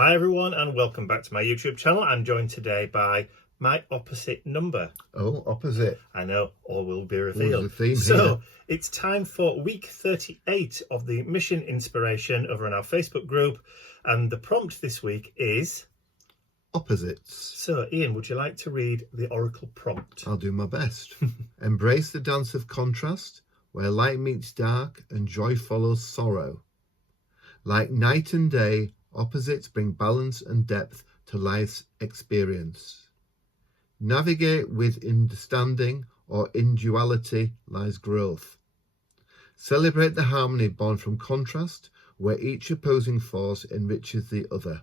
Hi everyone and welcome back to my YouTube channel. I'm joined today by my opposite number. Oh, opposite. I know, all will be revealed. There's a theme so here. It's time for week 38 of the Mission Inspiration over on our Facebook group, and the prompt this week is Opposites. So Ian, would you like to read the oracle prompt? I'll do my best. Embrace the dance of contrast, where light meets dark and joy follows sorrow. Like night and day, opposites bring balance and depth to life's experience. Navigate with understanding, or in duality lies growth. Celebrate the harmony born from contrast, where each opposing force enriches the other,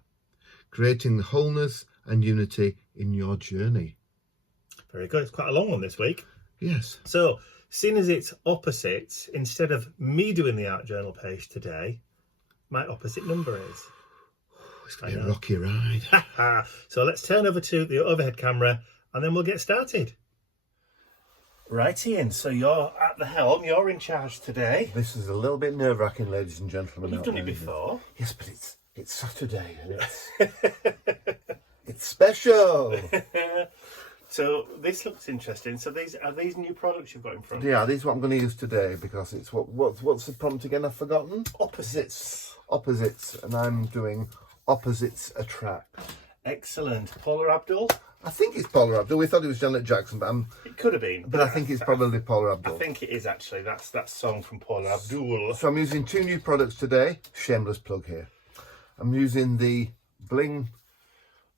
creating wholeness and unity in your journey. Very good. It's quite a long one this week. Yes. So, seeing as it's opposite, instead of me doing the art journal page today, my opposite number is. It's going to be a rocky ride. So let's turn over to the overhead camera and then we'll get started. Right, Ian, so you're at the helm, you're in charge today. This is a little bit nerve-wracking, ladies and gentlemen. You've done it before. Yes, but it's Saturday and it's special. So this looks interesting. So are these new products you've got in front? Yeah, these are what I'm going to use today because it's what's the prompt again? I've forgotten. Opposites, and I'm doing opposites attract. Excellent. Paula Abdul? I think it's Paula Abdul. We thought it was Janet Jackson, but it could have been. But I think it's probably Paula Abdul. I think it is actually. That's that song from Paula Abdul. So I'm using two new products today. Shameless plug here. I'm using the Bling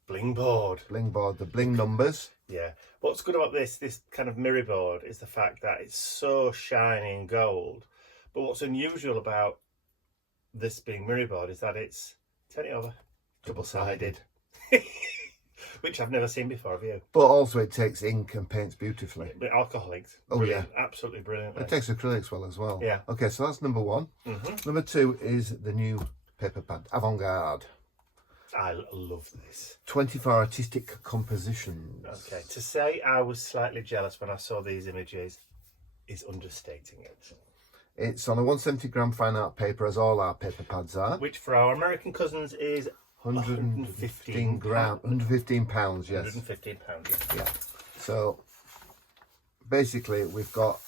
board, the Bling numbers. Yeah. What's good about this kind of mirror board is the fact that it's so shiny and gold. But what's unusual about this being mirror board is that it's, turn it over, double-sided. Which I've never seen before, have you? But also it takes ink and paints beautifully. But alcohol inks. Oh, brilliant. yeah. Absolutely brilliant. It takes acrylics well as well. Yeah. Okay, so that's number one. Number two is the new paper pad, Avant-Garde. I love this. 24 artistic compositions. Okay, to say I was slightly jealous when I saw these images is understating it. It's on a 170 gram fine art paper, as all our paper pads are. Which for our American cousins is 115 gram, 115 pounds, yes. 115 pounds, yeah. So basically we've got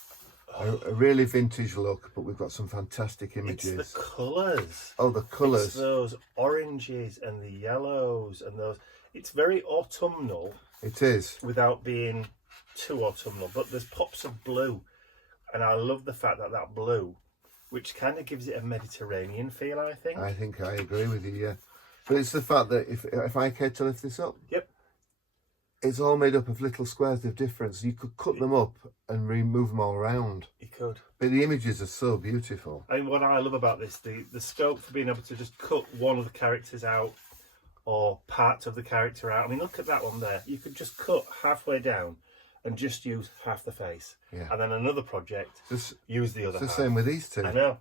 a really vintage look, but we've got some fantastic images. It's the colours. Oh, the colours. It's those oranges and the yellows and those. It's very autumnal. It is. Without being too autumnal, but there's pops of blue. And I love the fact that that blue, which kind of gives it a Mediterranean feel, I think. I think I agree with you, yeah. But it's the fact that if I care to lift this up. Yep. It's all made up of little squares of difference. You could cut them up and remove them all around. You could. But the images are so beautiful. I mean, what I love about this, the scope for being able to just cut one of the characters out or parts of the character out. I mean, look at that one there. You could just cut halfway down and just use half the face. Yeah. And then another project, use the other half. It's the same with these two. I know.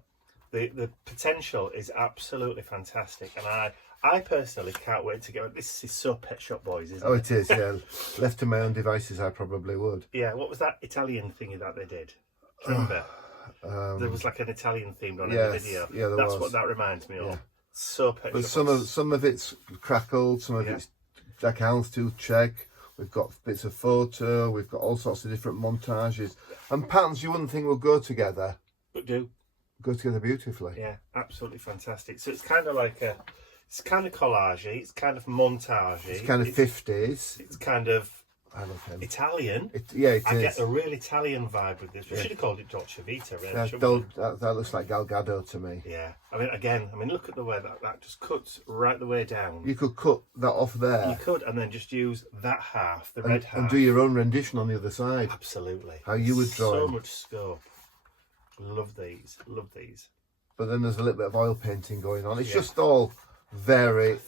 The potential is absolutely fantastic. And I personally can't wait to get. This is so Pet Shop Boys, isn't it? Oh, it is, yeah. Left to my own devices, I probably would. Yeah, what was that Italian thingy that they did? Do you remember? There was like an Italian themed on every video. Yeah, That's what that reminds me of. Yeah. So Pet But Shop Boys. some of it's crackled, some of it's Jack Houndstooth check. We've got bits of photo. We've got all sorts of different montages and patterns you wouldn't think would go together. But do. Go together beautifully. Yeah, absolutely fantastic. So it's kind of like it's kind of collagey, it's kind of montagey. It's kind of 50s. It's kind of I love him. Italian. I get a real Italian vibe with this. We should have called it Dolce Vita, really. That looks like Gal Gadot to me. Yeah. I mean, look at the way that just cuts right the way down. You could cut that off there. You could, and then just use that half, the red half. And do your own rendition on the other side. Absolutely. How you would draw so him. much scope. Love these. Love these. But then there's a little bit of oil painting going on. It's just all very...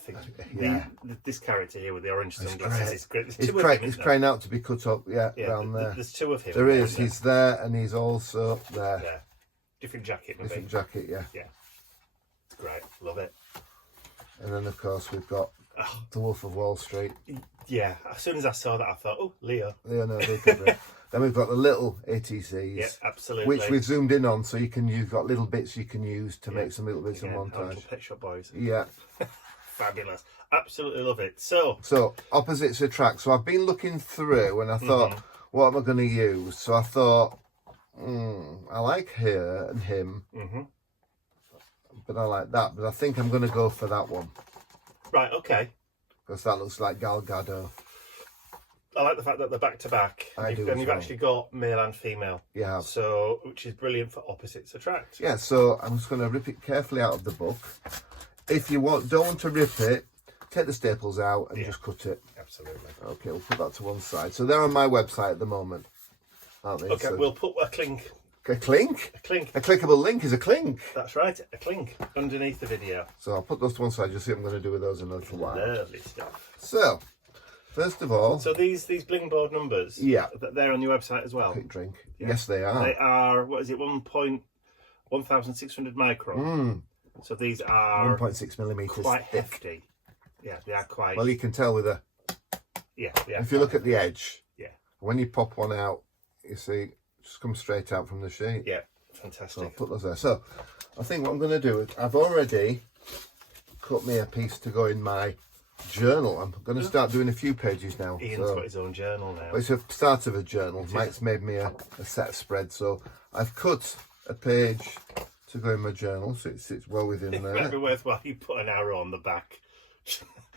This character here with the orange sunglasses is great. He's crying out to be cut up, down there. There's two of him. There is. He's there and he's also there. Yeah. Different jacket, maybe. Different jacket, yeah. Yeah. It's great. Love it. And then, of course, we've got The Wolf of Wall Street. Yeah. As soon as I saw that, I thought, oh, Leo. Then we've got the little ATCs. Yeah, absolutely. Which we've zoomed in on, so you've got little bits you can use to make some little bits of montage. Pet Shop Boys. Yeah. fabulous. Absolutely love it. So opposites attract. So I've been looking through and I thought, what am I going to use? So I thought, I like her and him, but I like that. But I think I'm going to go for that one. Right, okay. Because that looks like Gal Gadot. I like the fact that they're back to back. And you've actually got male and female. Yeah. So, which is brilliant for opposites attract. Yeah, so I'm just going to rip it carefully out of the book. If you don't want to rip it, take the staples out and just cut it. Absolutely. Okay, we'll put that to one side. So they're on my website at the moment, aren't they? Okay, so, we'll put a clink. a clink? A clink. A clickable link is a clink. That's right, a clink underneath the video. So I'll put those to one side. You'll see what I'm going to do with those in a little while. Lovely stuff. So, first of all... So these bling board numbers, they're on your website as well? Quick drink. Yeah. Yes, they are. They are, what is it, 1,600 micron. So these are 1.6 millimeters quite thick. hefty. Yeah, they are quite... Well, you can tell with the... Yeah. If you look at the edge, when you pop one out, you see, it just comes straight out from the sheet. Yeah, fantastic. So I'll put those there. So, I think what I'm going to do is, I've already cut me a piece to go in my journal. I'm going to start doing a few pages now. Ian's got his own journal now. It's a start of a journal. Mike's made me a set spread. So, I've cut a page to go in my journal, so it sits well within there. It might be worthwhile you put an arrow on the back.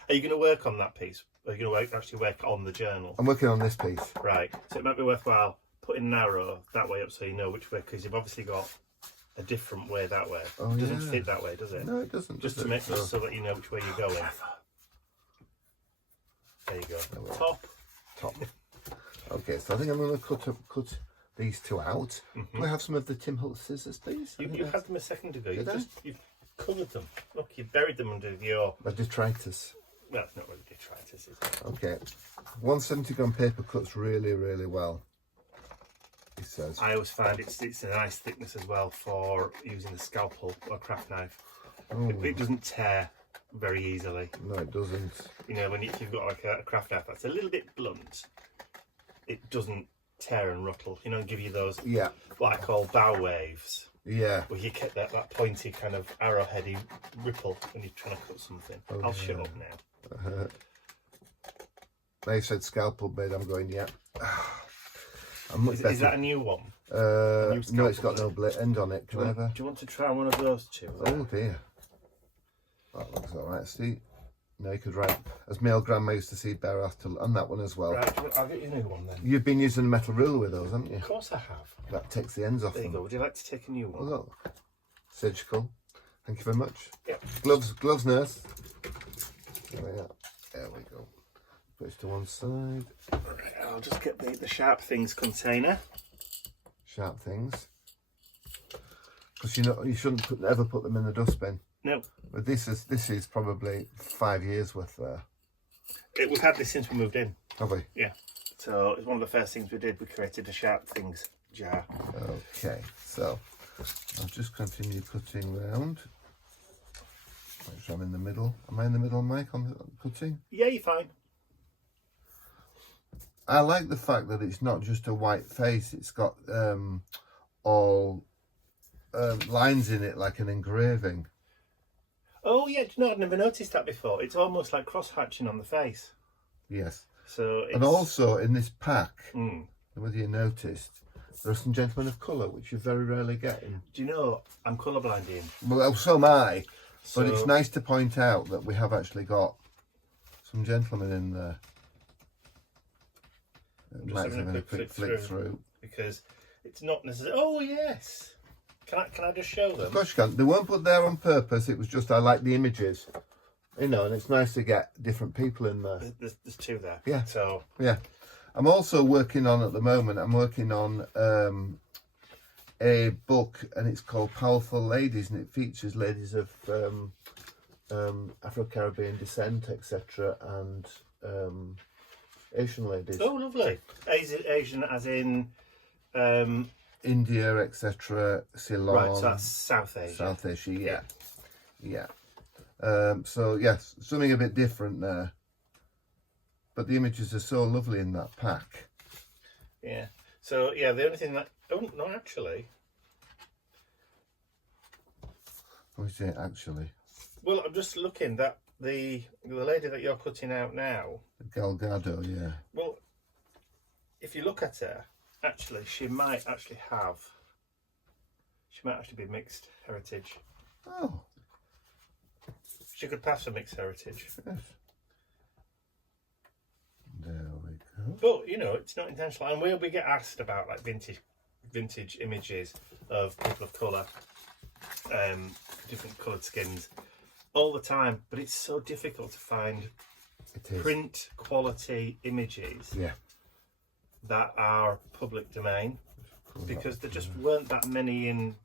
Are you going to work on that piece? Are you going to actually work on the journal? I'm working on this piece. Right. So it might be worthwhile putting an arrow that way up so you know which way, because you've obviously got a different way that way. It doesn't fit that way, does it? No, it doesn't. Just to make so that you know which way you're going. There you go. Top. Okay, so I think I'm going to cut these two out. Can I have some of the Tim Holtz scissors, please? You had them a second ago. You've coloured them. Look, you buried them under your... My detritus. Well, it's not really detritus, is it? Okay. 170 gram paper cuts really, really well, he says. I always find it's a nice thickness as well for using the scalpel or craft knife. It doesn't tear very easily. No, it doesn't. You know, if you've got like a craft knife that's a little bit blunt, it doesn't tear and rattle. You know, and give you those what I call bow waves. Yeah. Where you get that pointy kind of arrowheady ripple when you're trying to cut something. I'll shut up now. They said scalpel blade. I'm going, yeah. Is that a new one? No, it's got no end on it. Do you want to try one of those two? Oh dear. That looks alright. See? No, you could write, as male grandma used to see bear after on that one as well. Right, I'll get you a new one then. You've been using a metal ruler with those, haven't you? Of course I have. That takes the ends off There you them. go. Would you like to take a new one? Oh, look. Surgical. Thank you very much. Yeah. Gloves, nurse. There we go. Put it to one side. Right, I'll just get the sharp things container. Sharp things. Because you shouldn't ever put them in the dustbin. No. But this is probably 5 years worth there. We've had this since we moved in. Have we? Yeah. So it's one of the first things we did. We created a sharp things jar. Okay, so I'll just continue cutting round. Make sure I'm in the middle. Am I in the middle, Mike, on cutting? Yeah, you're fine. I like the fact that it's not just a white face. It's got all lines in it like an engraving. Oh yeah, do you know, I'd never noticed that before. It's almost like cross-hatching on the face. Yes. So it's... And also in this pack, whether you noticed, there are some gentlemen of colour, which you very rarely get in. Do you know, I'm colourblind, Ian. Well, so am I. So... But it's nice to point out that we have actually got some gentlemen in there. Just having a quick flick through. Because it's not necessarily... Oh, yes. Can I just show them? Of course you can. They weren't put there on purpose. It was just I like the images. You know, and it's nice to get different people in there. There's two there. Yeah. So... Yeah. I'm also working on, at the moment, I'm working on a book, and it's called Powerful Ladies, and it features ladies of Afro-Caribbean descent, etc., and Asian ladies. Oh, lovely. Asian as in... India, etc., Ceylon. Right, so that's South Asia. South Asia, yeah. So, yes, something a bit different there. But the images are so lovely in that pack. Yeah. So, yeah, the only thing that... Oh, no, actually. What is it, actually? Well, I'm just looking that the lady that you're cutting out now, Galgado, yeah. well, if you look at her, actually, she might actually be mixed heritage. Oh. She could pass for mixed heritage. Yes. There we go. But, you know, it's not intentional. And we get asked about, like, vintage images of people of colour, different coloured skins, all the time. But it's so difficult to find print quality images that are public domain, because there just weren't that many in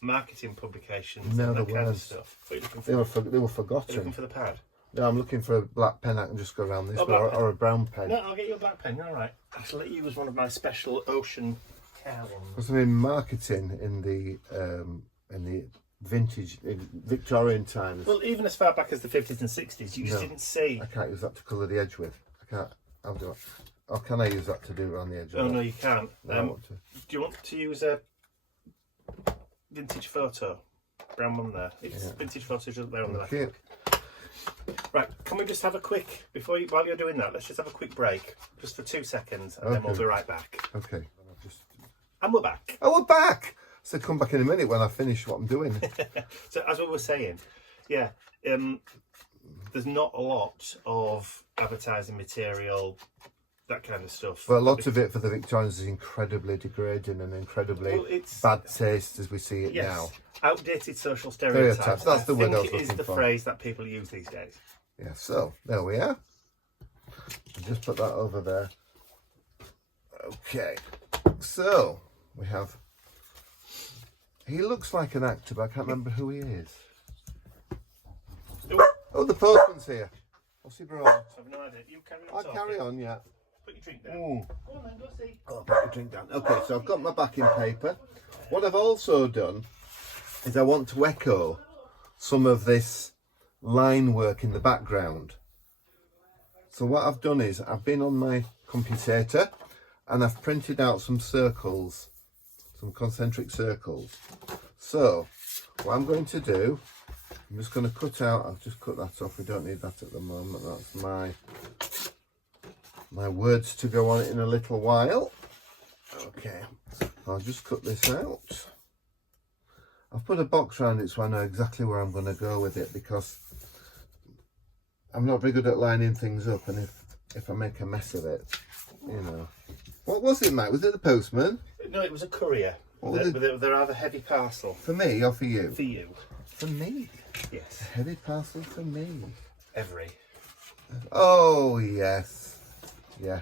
marketing publications and that kind of stuff. They were forgotten. You're looking for the pad? No, I'm looking for a black pen. I can just go around this way, or a brown pen. No, I'll get you a black pen. All right. I'll let you use one of my special ocean care ones. Because I'm in marketing in the vintage Victorian times. Well, even as far back as the 50s and 60s, you just didn't see. I can't use that to colour the edge with. I can't. I'll do it. Or can I use that to do around the edge? Oh no, you can't. No, I want to. Do you want to use a vintage photo? Brown one there. It's vintage photos there on the left. Right, can we just have a quick, while you're doing that, let's just have a quick break, just for 2 seconds, and then we'll be right back. Okay. And we're back. Oh, we're back! So come back in a minute when I finish what I'm doing. So as we were saying, there's not a lot of advertising material, that kind of stuff. But lots of it for the Victorians is incredibly degrading and incredibly bad taste as we see it now. Outdated social stereotypes. That's the word I was looking is the for. phrase that people use these days. Yeah, so there we are. I'll just put that over there. Okay, so we have. He looks like an actor, but I can't remember who he is. Oh, the postman's here. What's he brought? I've no idea. You carry on. I'll carry on, yeah. Put your drink down. Go on then, go see. Oh, put your drink down. Okay, so I've got my backing paper. What I've also done is I want to echo some of this line work in the background. So what I've done is I've been on my computer and I've printed out some circles, some concentric circles. So what I'm going to do, I'm just going to cut out, I'll just cut that off, we don't need that at the moment. That's my words to go on it in a little while. Okay, I'll just cut this out. I've put a box around it so I know exactly where I'm going to go with it, because I'm not very good at lining things up, and if I make a mess of it, you know. What was it, Mike? Was it the postman? No, it was a courier. They're rather heavy parcel. For me or for you? For you. For me? Yes. A heavy parcel for me. Every. Oh yes. Yeah.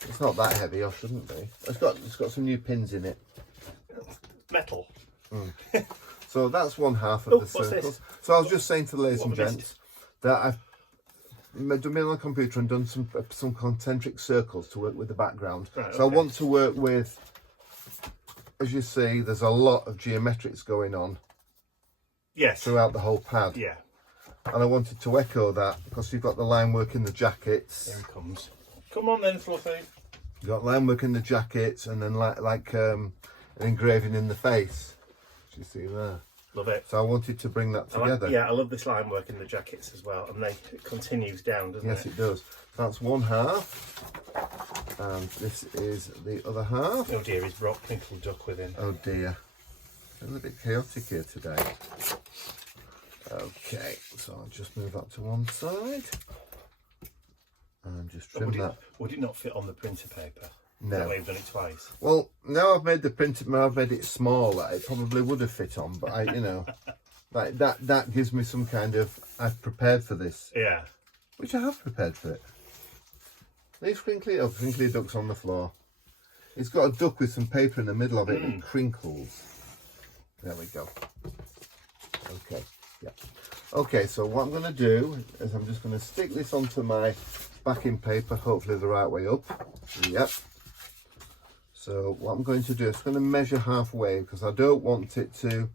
It's not that heavy, or shouldn't be. It's got some new pins in it. Metal. So that's one half of the circles. This? So I was just saying to the ladies and gents that I've been on the computer and done some concentric circles to work with the background. Right, so I want to work with, as you see, there's a lot of geometrics going on. Yes. Throughout the whole pad. Yeah. And I wanted to echo that, because you've got the line work in the jackets. There he comes. Come on then, Fluffy. You've got line work in the jackets, and then like an engraving in the face. You see there. Love it. So I wanted to bring that together. I love this line work in the jackets as well, and it continues down, doesn't it? Yes, it does. So that's one half, and this is the other half. Oh dear, he's brought Crinkle Duck with him. Oh dear, a little bit chaotic here today. Okay, so I'll just move that to one side and just trim that. Would it not fit on the printer paper? No. That way you've done it twice. Well, now I've made the printer, I've made it smaller. It probably would have fit on, but you know, like that gives me some kind of, I've prepared for this. Yeah. Which I have prepared for it. Leave crinkly ducks on the floor. It's got a duck with some paper in the middle of it and crinkles. There we go. Okay. Yeah. Okay, so what I'm going to do is I'm just going to stick this onto my backing paper, hopefully the right way up. Yep. So what I'm going to do is I'm going to measure halfway, because I don't want it to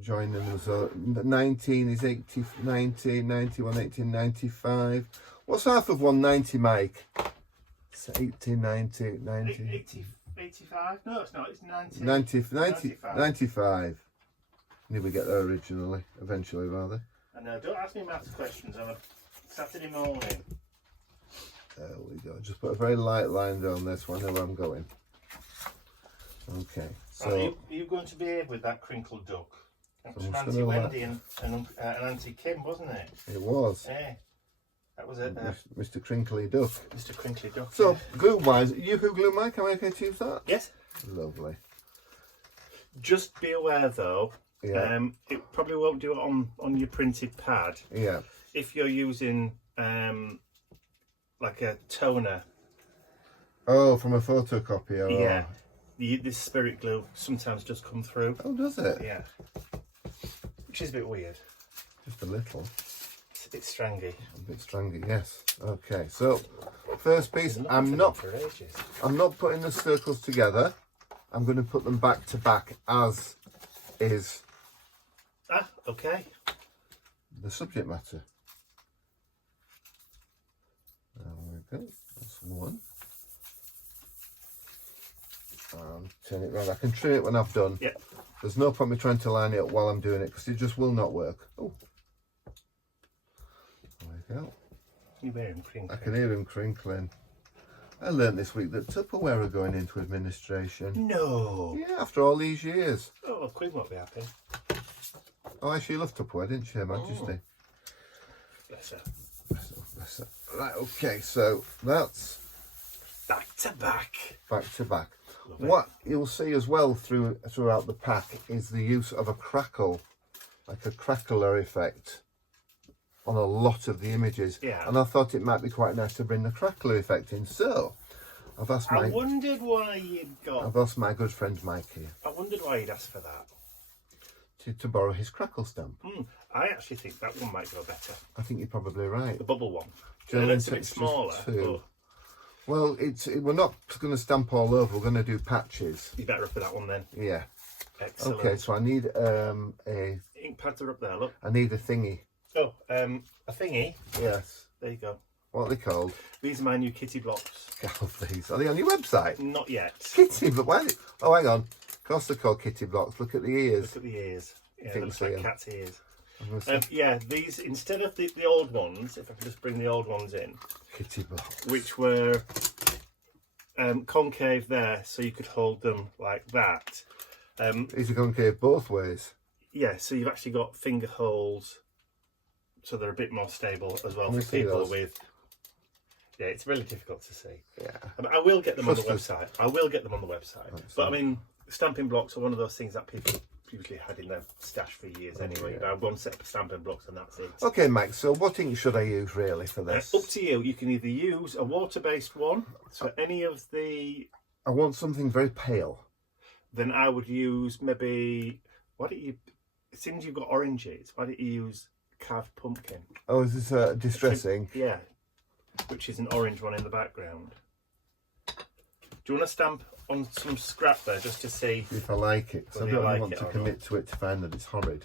join in. So 19 is 80, 90, 91, 18, 95. What's half of 190, Mike? It's 80, 90, 90. 85? No, it's not. It's 90. 95. Did we get there eventually, rather? And now, don't ask me maths questions on a Saturday morning. There we go. Just put a very light line down this one. I know where I'm going. Okay. So Are you going to behave with that crinkled duck? That was I'm just Auntie gonna Wendy and Auntie Kim, wasn't it? it was Yeah. That was it. Mr. Crinkly Duck. Mr. Crinkly Duck. So yeah. glue wise, you who glue Mike, am I okay to use that? Yes. Lovely. Just be aware though, Yeah. it probably won't do it on your printed pad. Yeah. If you're using like a toner. Oh, from a photocopier. Oh. Yeah. This spirit glue sometimes does come through. Oh, does it? Yeah. Which is a bit weird. Just a little. It's a bit strangy. A bit strangy, yes. Okay, so first piece, I'm not for ages. putting the circles together. I'm going to put them back to back as is Ah, okay. the subject matter. There we go. That's one. Turn it round. I can trim it when I've done. Yep. There's no point me trying to line it up while I'm doing it because it just will not work. Oh. There we go. You hear him crinkling. I can hear him crinkling. I learnt this week that Tupperware are going into administration. No. Yeah, after all these years. Oh, well, Queen won't be happy. Oh, actually, she loved Tupperware, didn't she, Her Majesty? Bless her. Bless her. Right, okay, so that's Back to back. back to back. Love it. What you'll see as well throughout the pack is the use of a crackle, like a crackler effect on a lot of the images. Yeah. And I thought it might be quite nice to bring the crackler effect in. So I've asked I wondered why you'd got. I've asked my good friend Mike here I wondered why you'd asked for that. to borrow his crackle stamp. I actually think that one might go better. I think you're probably right. The bubble one. German It's a bit textures smaller. too. But Well, we're not going to stamp all over. We're going to do patches. you better up for that one then. Yeah. Excellent. Okay, so I need a Ink pads are up there. Look. thingy. Oh, a thingy. Yes. There you go. What are they called? These are my new kitty blocks. God, these. Are they on your website? Not yet. Kitty, but why? Oh, hang on. Of course they're called kitty blocks. Look at the ears. Look at the ears. Yeah, Think they look so, like yeah. cat's ears. I'm gonna say Yeah, these, instead of the old ones, if I could just bring the old ones in, kitty blocks. which were concave there, so you could hold them like that. These are concave both ways. Yeah, so you've actually got finger holes, so they're a bit more stable as well Can we for see people those? with. Yeah, it's really difficult to see. Yeah. I will get them on the Trust website. I will get them on the website. But I mean, stamping blocks are one of those things that people usually had in their stash for years anyway. yeah. You buy one set of stamping blocks and that's it. Okay, Mike. So what ink should I use really for this? Up to you. You can either use a water-based one, so any of the. I want something very pale. Then I would use maybe. Why don't you? Since you've got oranges, why don't you use carved pumpkin? Oh, is this distressing? Yeah, which is an orange one in the background. Do you want to stamp on some scrap there just to see? If I like it, 'cause I Whether you don't like want it to or commit to it to find that it's horrid.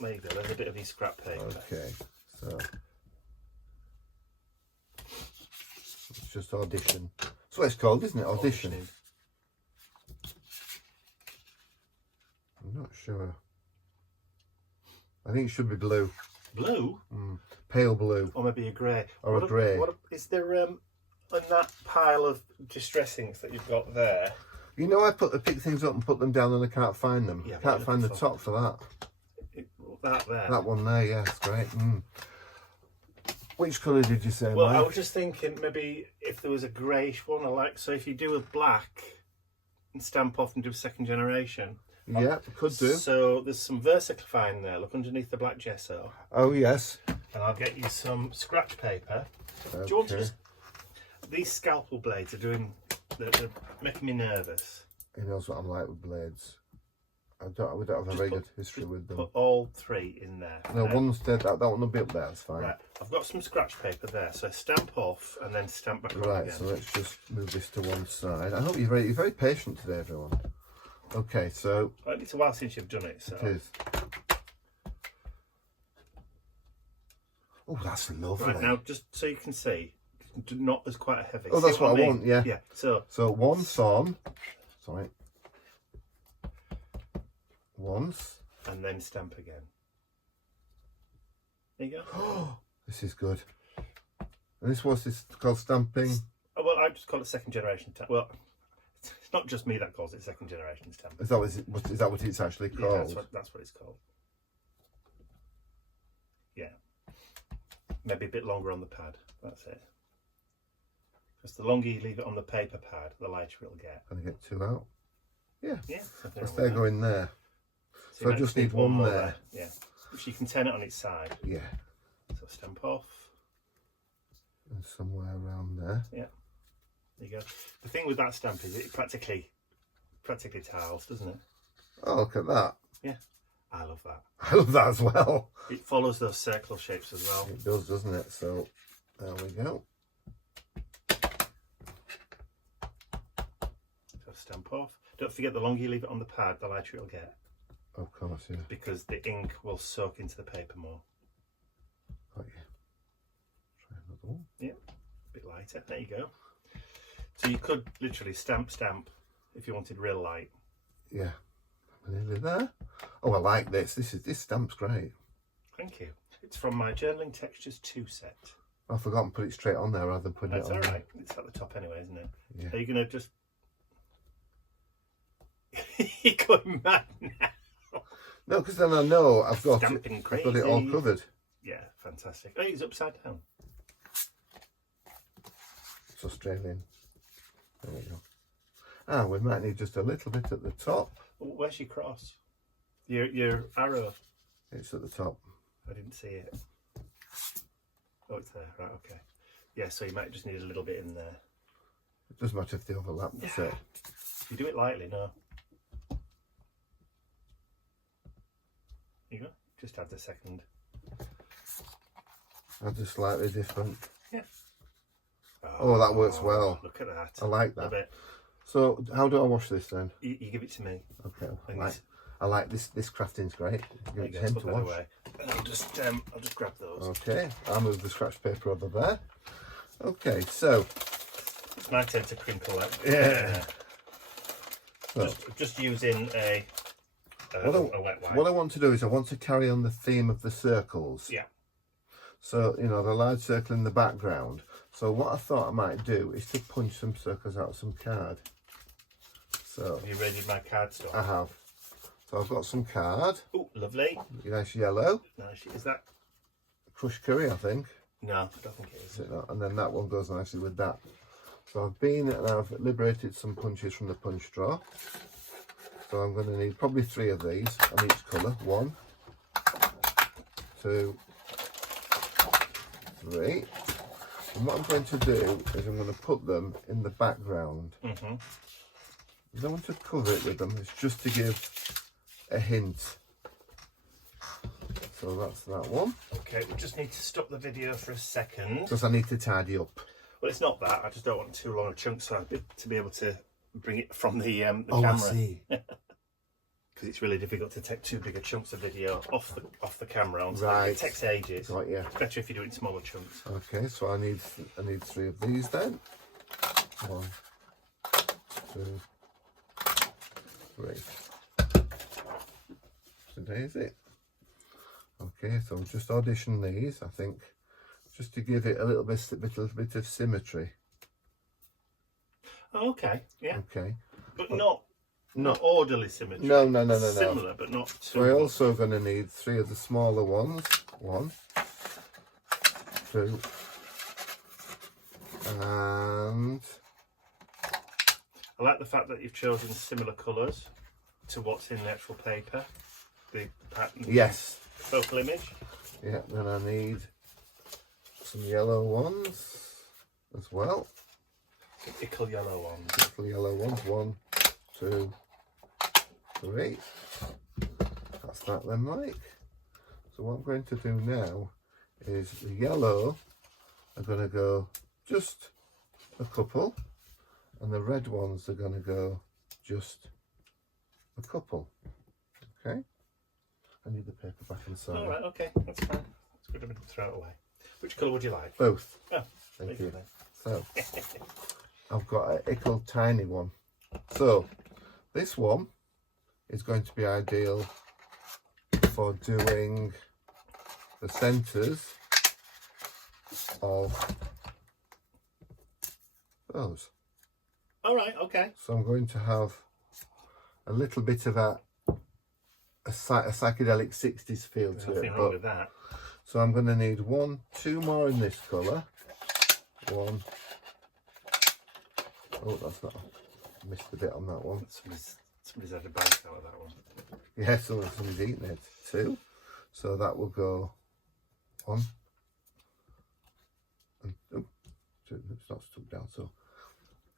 There you go. There's a bit of your scrap paper. Okay, so it's just audition. That's what it's called, isn't it? Audition. Auditioning. I'm not sure. I think it should be blue, Blue, pale blue. or maybe a grey. Or a grey. Is there on that pile of distressings that you've got there? You know, I pick things up and put them down, and I can't find them. Yeah, what Can't are you find the looking for? top for that. That there. That one there, yeah, it's great. Which colour did you say, Well, I Mike? was just thinking maybe if there was a greyish one, I like. So if you do a black and stamp off and do second generation. Yeah, could do. So there's some VersaClifine there. Look underneath the black gesso, Oh yes. and I'll get you some scratch paper. Okay. Do you want to just? These scalpel blades are they're making me nervous. He knows what I'm like with blades. We don't have a very good history with them. Put all three in there. No, one's dead. That one will be up there. That's fine. Right, I've got some scratch paper there, so stamp off and then stamp back on Right, again. so let's just move this to one side. I hope you're very patient today, everyone. Okay, so Well, it's a while since you've done it, so. it is. Oh, that's lovely. Right, now, just so you can see, not as quite a heavy. Oh, See that's what I mean? want, yeah. Yeah, so So once on, sorry, once, and then stamp again. There you go. This is good. And what's this called? Stamping? Oh, well, I just call it second generation stamp. Well, it's not just me that calls it second generation stamp. Is that what it's actually called? Yeah, that's what it's called. Yeah. Maybe a bit longer on the pad. That's it. Because the longer you leave it on the paper pad, the lighter it'll get. Can I get 2 out? Yeah. Yeah. That's there going there. So I just need one more there. Yeah. Which you can turn it on its side. Yeah. So stamp off. And somewhere around there. Yeah. There you go. The thing with that stamp is it practically tiles, doesn't it? Oh, look at that. Yeah. I love that. I love that as well. It follows those circle shapes as well. It does, doesn't it? So there we go. So stamp off. Don't forget, the longer you leave it on the pad, the lighter it'll get. Of course, yeah. Because the ink will soak into the paper more. Got you. Try another one. Yeah. A bit lighter. There you go. So you could literally stamp if you wanted real light. Yeah. Nearly there. Oh, I like this. This stamp's great. Thank you. It's from my Journaling Textures 2 set. I forgot to put it straight on there rather than putting That's it on. all right. It's at the top anyway, isn't it? Yeah. Are you going to just... You're going mad now. No, because then I know I've got Stamping crazy. I've got it all covered. Yeah, fantastic. Oh, he's upside down. It's Australian. There we go. Ah, we might need just a little bit at the top. Oh, where's your cross? Your arrow. It's at the top. I didn't see it. Oh, it's there. Right, okay. Yeah, so you might just need a little bit in there. It doesn't matter if they overlap. Yeah. So. If you do it lightly, no. There you go. Just add the second. Are just slightly different. Yeah. Oh, that works well. Look at that. I like Love that. it. So how do I wash this then? You give it to me. Okay. Thanks. I like this. This crafting's great. Give it to him Put to that wash. away. And I'll just grab those. Okay. I'll move the scratch paper over there. Okay. So. It's my turn to crinkle that. Yeah. So, Just using a wet wipe. what I want to do is I want to carry on the theme of the circles. Yeah. So, you know, the large circle in the background. So what I thought I might do is to punch some circles out of some card. So Have you readied my card stock? I have. So I've got some card. Oh, lovely. Nice yellow. Nice. Is that? Crushed curry, I think. No, I don't think it Is is. it not? And then that one goes nicely with that. So I've been and I've liberated some punches from the punch drawer. So I'm going to need probably 3 of these on each colour. 1, 2, 3. And what I'm going to do is I'm going to put them in the background. Mm-hmm. I don't want to cover it with them, it's just to give a hint. So that's that one. Okay, we just need to stop the video for a second. Because I need to tidy up. Well, it's not that. I just don't want too long a chunk, so to be able to bring it from the Oh, camera. I see. Because it's really difficult to take too big a chunks of video off the camera. Onto Right. It takes ages. Right, yeah. It's better if you do it in smaller chunks. Okay, so I need 3 of these then. 1, 2, 3. Today is it? Okay, so just audition these, I think, just to give it a little bit of symmetry. Oh, okay, yeah. Okay. But not orderly symmetry. No. Similar, but not too So we're also going to need 3 of the smaller ones. 1, 2, and I like the fact that you've chosen similar colours to what's in the actual paper. The pattern. yes. Focal image. Yeah, then I need some yellow ones as well. Some ickle yellow ones. Little yellow ones. 1, 2, 3. That's that then, Mike. So what I'm going to do now is the yellow are going to go just a couple, and the red ones are going to go just a couple. Okay. I need the paper back inside. All right, okay, that's fine. It's good to throw it away. Which colour would you like? Both. Oh, Thank there you. go So I've got an ickle tiny one. So this one is going to be ideal for doing the centres of those. All right, okay. So I'm going to have a little bit of a psychedelic 60s feel to Nothing it. wrong with that. So I'm going to need two more in this colour. One. Oh, that's not. Missed a bit on that one. Somebody's had a bite out of that one. Yeah, somebody's eaten it. Two. So that will go one. And, oh, it's not stuck down, so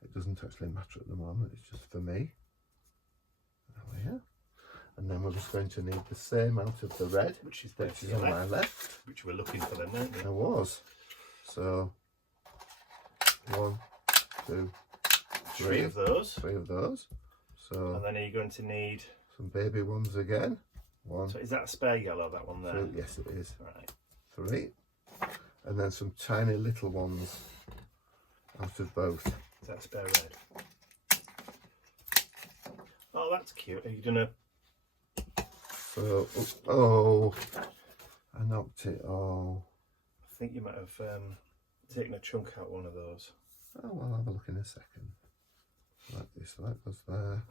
it doesn't actually matter at the moment. It's just for me. There we are. And then we're just going to need the same amount of the red, which is on my left. Which we're looking for then, aren't we? I was. So 1, 2, 3. Three of those. 3 of those. So and then are you going to need some baby ones again. 1. So is that a spare yellow, that one there? 2. Yes, it is. Right. 3. And then some tiny little ones out of both. Is that a spare red? Oh, that's cute. Are you gonna? So, oh, I knocked it. Oh, I think you might have taken a chunk out one of those. Oh, well, I'll have a look in a second. Like this, so that goes there.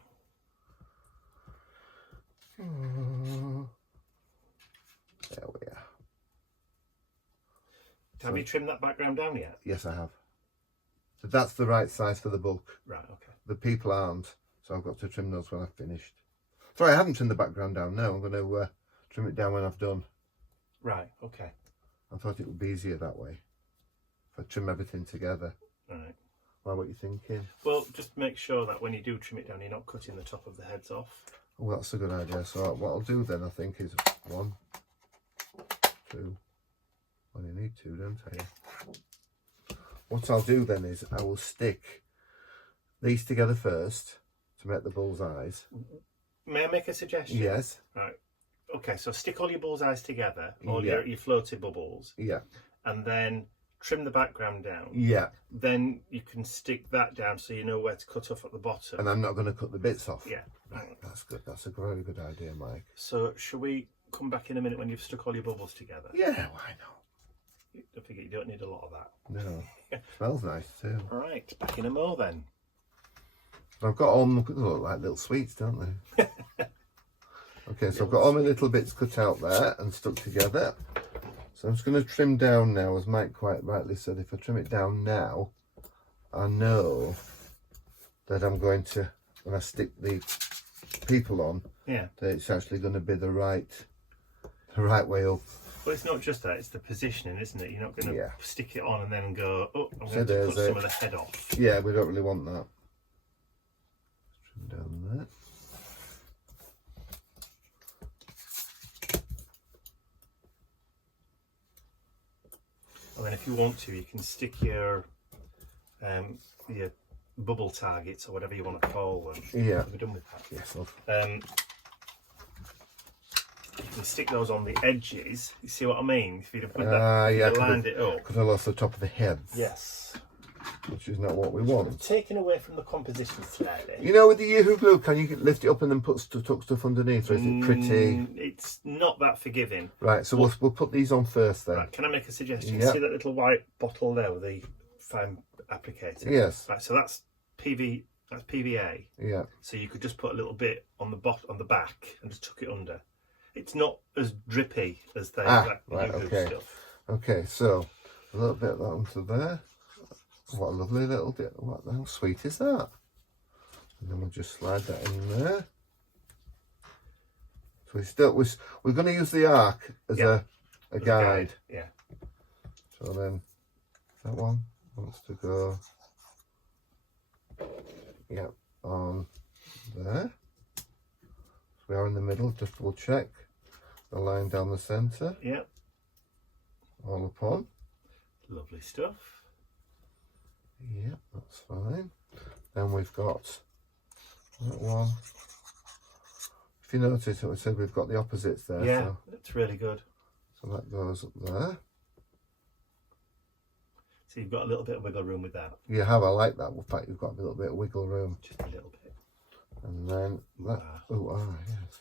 Oh, there we are. Have you trimmed that background down yet? Yes, I have. So that's the right size for the book. Right, okay. The people aren't, so I've got to trim those when I've finished. Sorry, I haven't trimmed the background down. No, I'm going to trim it down when I've done. Right, okay. I thought it would be easier that way. If I trim everything together. Right. Why, what are you thinking? Well, just make sure that when you do trim it down, you're not cutting the top of the heads off. Oh, that's a good idea. So what I'll do then, I think, is 1, 2. Well, you need 2, don't I? What I'll do then is I will stick these together first to make the bullseyes. May I make a suggestion? Yes. Right. Okay, so stick all your bullseyes together, all Yeah. your floaty bubbles, Yeah. and then trim the background down. Yeah. Then you can stick that down so you know where to cut off at the bottom. And I'm not going to cut the bits off. Yeah. Right, that's good. That's a very good idea, Mike. So shall we come back in a minute when you've stuck all your bubbles together? Yeah, why not? I figure you don't need a lot of that. No. Smells nice too. All right, back in a more then. I've got all my, they look like little sweets, don't they? Okay, so I've got all my little bits cut out there and stuck together. So I'm just going to trim down now, as Mike quite rightly said. If I trim it down now, I know that I'm going to, when I stick the people on, that it's actually going to be the right way up. Well, it's not just that, it's the positioning, isn't it? You're not going to stick it on and then go, oh, I'm going to cut some of the head off. Yeah, we don't really want that. Trim down there. And then if you want to, you can stick your bubble targets or whatever you want to call them. Yeah. We're done with that. Yes, love. You can stick those on the edges. You see what I mean? If you'd have put lined it up. Because I lost the top of the heads. Yes. Which is not what we want. Taken away from the composition slightly. You know, with the Yoo-hoo glue, can you lift it up and then tuck stuff underneath, or is it pretty? It's not that forgiving. Right, so we'll put these on first then. Right, can I make a suggestion? Yeah. See that little white bottle there with the fine applicator? Yes. Right, so that's PVA. Yeah. So you could just put a little bit on the back and just tuck it under. It's not as drippy as the right, okay. stuff. Okay, so a little bit of that onto there. What a lovely little bit. How sweet is that? And then we'll just slide that in there. So we're going to use the arc as a guide. Yeah. So then that one wants to go on there. So we are in the middle, just double check the line down the centre. Yep. All upon. Lovely stuff. Yep, that's fine. Then we've got that one. If you notice what I said, we've got the opposites there. Yeah, so, that's really good. So that goes up there. So you've got a little bit of wiggle room with that. You have, I like that. In fact, you've got a little bit of wiggle room. Just a little bit. And then that, yes.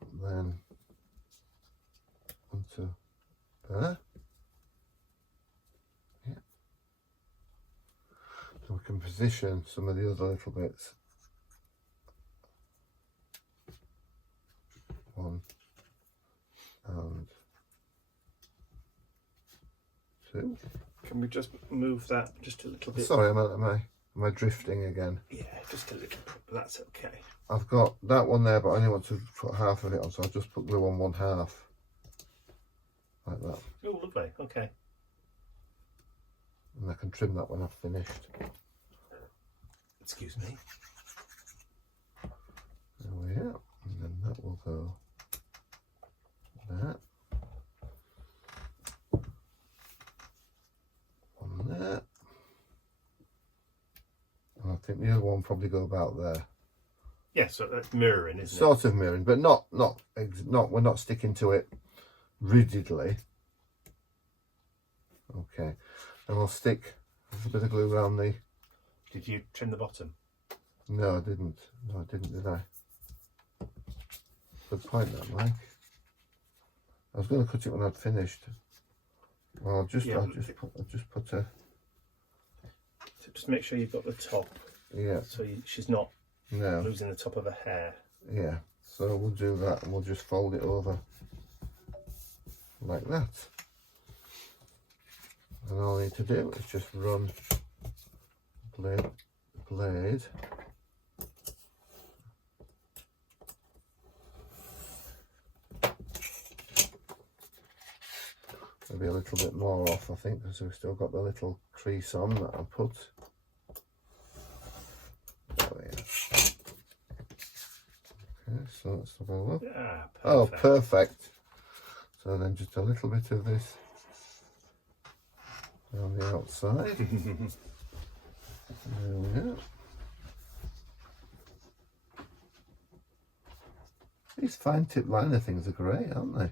And then onto there. Yeah. So we can position some of the other little bits. 1 and 2. Can we just move that just a little bit? Sorry, am I drifting again? Yeah, just a little. That's okay. I've got that one there, but I only want to put half of it on, so I'll just put glue on 1/2. Like that. Oh, lovely. Okay. And I can trim that when I've finished. Excuse me. There we are. And then that will go there. On there. And I think the other one probably go about there. Yeah, so that's mirroring, isn't Sort of mirroring, but not. We're not sticking to it rigidly. Okay, and we'll stick a bit of glue around the. Did you trim the bottom? No, I didn't. No, I didn't, did I? Good point, that, Mike. I was going to cut it when I'd finished. Well, I'll just put a. So just make sure you've got the top. Yeah. So she's not No. losing the top of her hair. Yeah. So we'll do that, and we'll just fold it over like that. And all I need to do is just run blade. Maybe a little bit more off, I think, because we've still got the little crease on that I put. There we are. Okay, so let's have a look. Ah, perfect. Oh, perfect. So then just a little bit of this on the outside. There we go. These fine tip liner things are great, aren't they?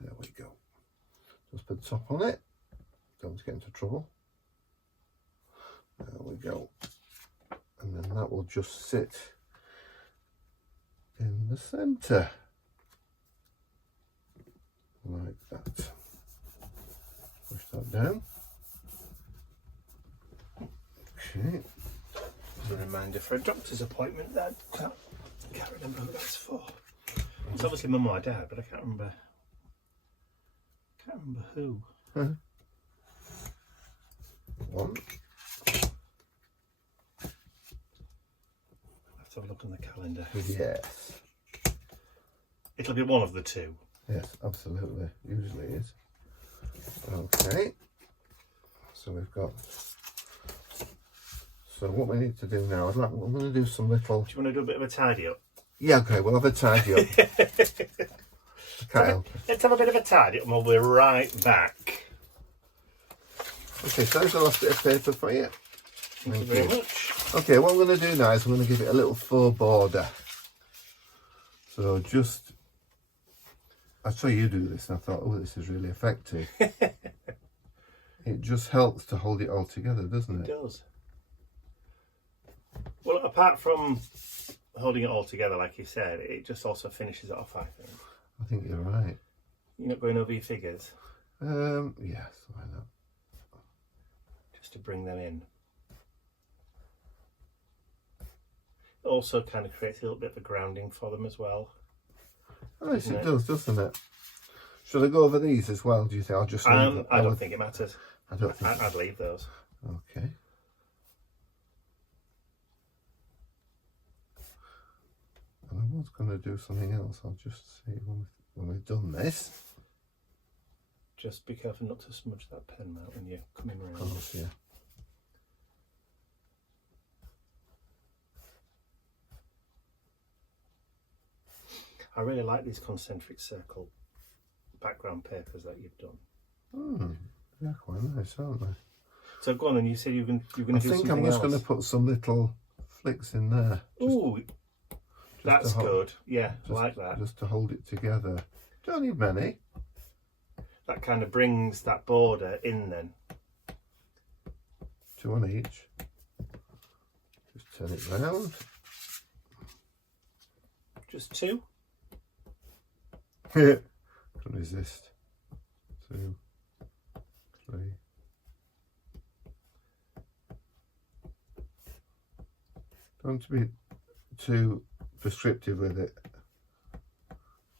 There we go. Just put the top on it. Don't get into trouble. There we go. And then that will just sit in the centre. Like that. Push that down. Okay. As a reminder for a doctor's appointment, that can't remember who that's for. It's obviously Mum or Dad, but I can't remember who. Huh. 1. Let's have a look on the calendar. Yes. It'll be one of the two. Yes, absolutely. Usually is. Okay. So we've got. So what we need to do now is I'm going to do some little. Do you want to do a bit of a tidy up? Yeah. Okay. We'll have a tidy up. Can't help it. Let's have a bit of a tidy up and we'll be right back. Okay. So there's the last bit of paper for you. Thank you very much. Okay. What I'm going to do now is I'm going to give it a little faux border. So just. I saw you do this and I thought, oh, this is really effective. It just helps to hold it all together, doesn't It it? does. Well, apart from holding it all together, like you said, it just also finishes it off, I think. I think you're right. You're not going over your figures, Yes, why not? just to bring them in. It also kind of creates a little bit of a grounding for them as well. Oh, yes, it does, doesn't it? Should I go over these as well? Do you think I'll just? I don't think it matters. I don't think. I'd leave those. Okay. And I was going to do something else. I'll just see when we've done this. Just be careful not to smudge that pen out when you're coming Of around. course, yeah. I really like these concentric circle background papers that you've done. Yeah, quite nice, aren't they? So go on, and you said you're going to do I something think I'm just else. going to put some little flicks in there. Ooh, that's to hold- good. Yeah, I like that. Just to hold it together. Don't need many. That kind of brings that border in then. 2 on each. Just turn it round. Just 2. Can't resist. 2, 3. Don't be too prescriptive with it.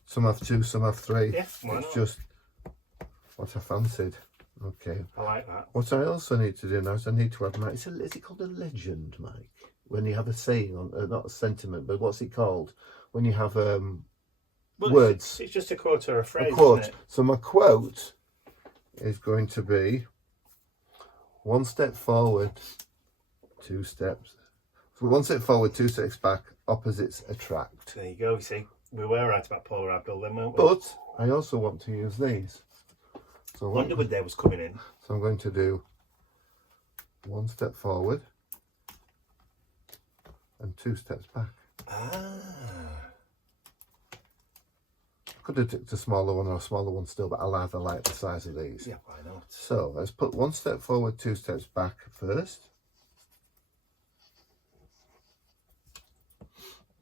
Some have 2, some have 3. Yeah, why it's not? just what I fancied. Okay. I like that. What I also need to do now is I need to have my... Is it called a legend, Mike? When you have a saying on, not a sentiment, but what's it called? When you have words. It's just a quote or a phrase. A quote. Isn't it? So my quote is going to be 1 step forward, 2 steps. So 1 step forward, 2 steps back, opposites attract. There you go. You see, we were right about Paula Abdul then, weren't we? But I also want to use these. So Wonder when they was coming in. So I'm going to do 1 step forward and 2 steps back. Ah. Could have took a smaller one or a smaller one still, but I rather like the size of these. Yeah, why not? So let's put 1 step forward, 2 steps back first.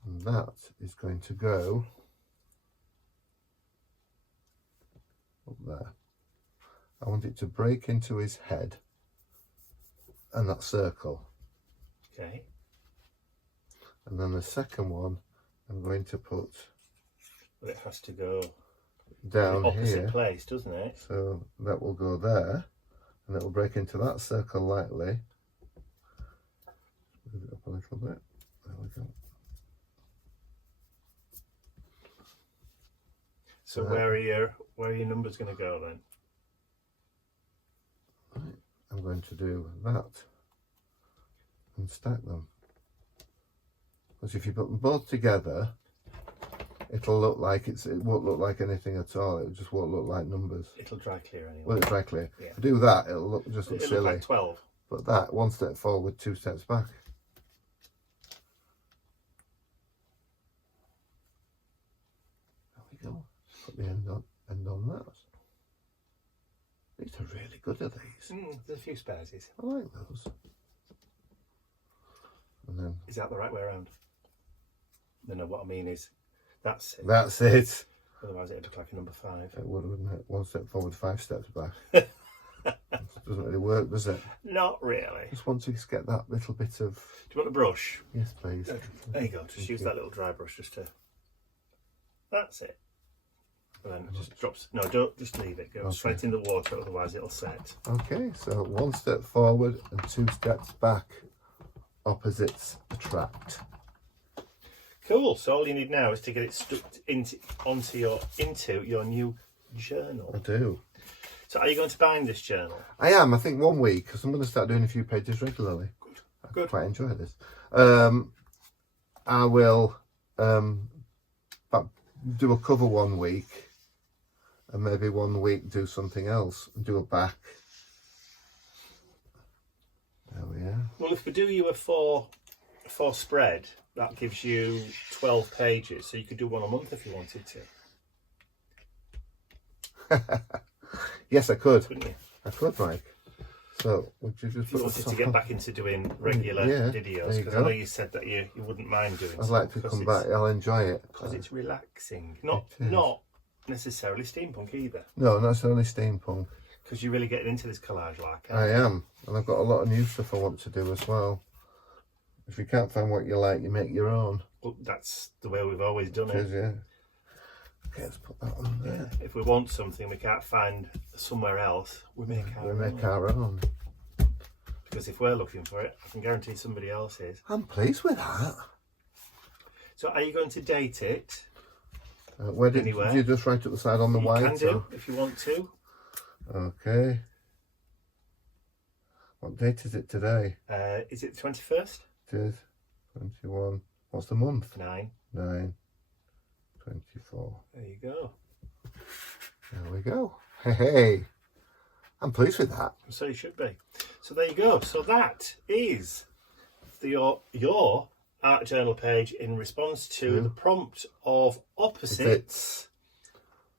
And that is going to go up there. I want it to break into his head and that circle. Okay. And then the second one, I'm going to put But it has to go down in the opposite here. place, doesn't it? So that will go there, and it will break into that circle lightly. Move it up a little bit. There we go. So where are your numbers going to go then? Right. I'm going to do that and stack them. Because if you put them both together, it'll look like it won't look like anything at all. It just won't look like numbers. It'll dry clear anyway. Well, it's dry clear. Yeah. If I do that, it'll look It'll silly. look like 12. But that 1 step forward, 2 steps back. There we go. Put the end on that. These are really good, are these? There's a few spares. I like those. And then Is that the right way around? No, what I mean is, that's it. that's it. Otherwise it'd look like a number 5. It would, wouldn't it? 1 step forward, 5 steps back. Doesn't really work, does it? Not really. Just want to get that little bit of... Do you want a brush? Yes, please. There you go. Just use that little dry brush just to... That's it. And then it just drops... No, don't just leave it. Go straight in the water, otherwise it'll set. Okay, so 1 step forward and 2 steps back. Opposites attract. Cool. So all you need now is to get it stuck into your new journal. I do. So are you going to bind this journal? I am. I think 1 week, because I'm going to start doing a few pages regularly. Good. I quite enjoy this. I will do a cover 1 week, and maybe 1 week do something else and do a back. There we are. Well, if we do you a four spread, that gives you 12 pages. So you could do one a month if you wanted to. Yes, I could. Couldn't you? I could, Mike. So, would you just If you wanted to get back into doing regular videos, because I know you said that you wouldn't mind doing. I'd like to come back. I'll enjoy it because it's relaxing. Not necessarily steampunk either. No, not only steampunk. Because you're really getting into this collage, like I am, and I've got a lot of new stuff I want to do as well. If you can't find what you like, you make your own. Well, that's the way we've always done It it. is, yeah. Okay, let's put that on there. If we want something we can't find somewhere else, we make our own. Because if we're looking for it, I can guarantee somebody else is. I'm pleased with that. So are you going to date it? Where did you just write up the side on the white? You can do, if you want to. Okay. What date is it today? Is it the 21st? It is 21. What's the month? 9. 9. 24. There you go. There we go. Hey, I'm pleased with that. So you should be. So there you go. So that is your art journal page in response to the prompt of opposites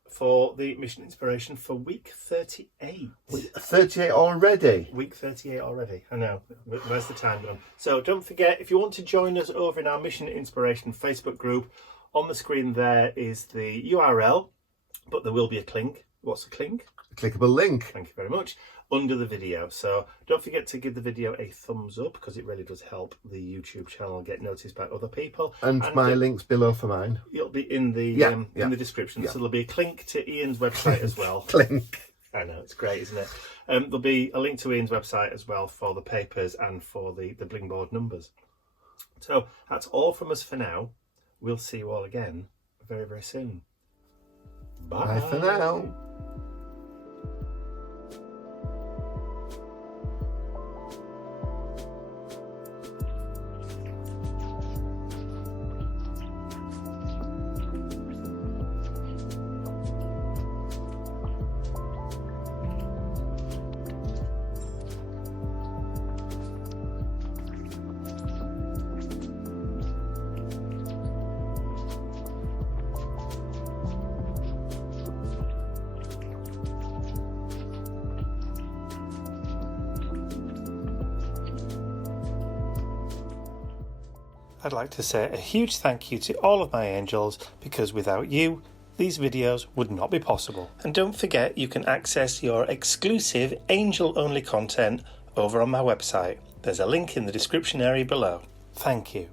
for the mission inspiration for week 38. 38 already? Week 38 already. I know. Where's the time gone? So don't forget, if you want to join us over in our Mission Inspiration Facebook group, On the screen there is the URL, but there will be a clink. What's a clink? A clickable link. Thank you very much. Under the video. So don't forget to give the video a thumbs up, because it really does help the YouTube channel get noticed by other people. And my link's below for mine. It'll be in the in the description. So there'll be a link to Ian's website as well. Clink. I know, it's great, isn't it? There'll be a link to Ian's website as well for the papers and for the bling board numbers. So that's all from us for now. We'll see you all again very, very soon. Bye for now. I'd like to say a huge thank you to all of my angels, because without you, these videos would not be possible. And don't forget, you can access your exclusive angel-only content over on my website. There's a link in the description area below. Thank you.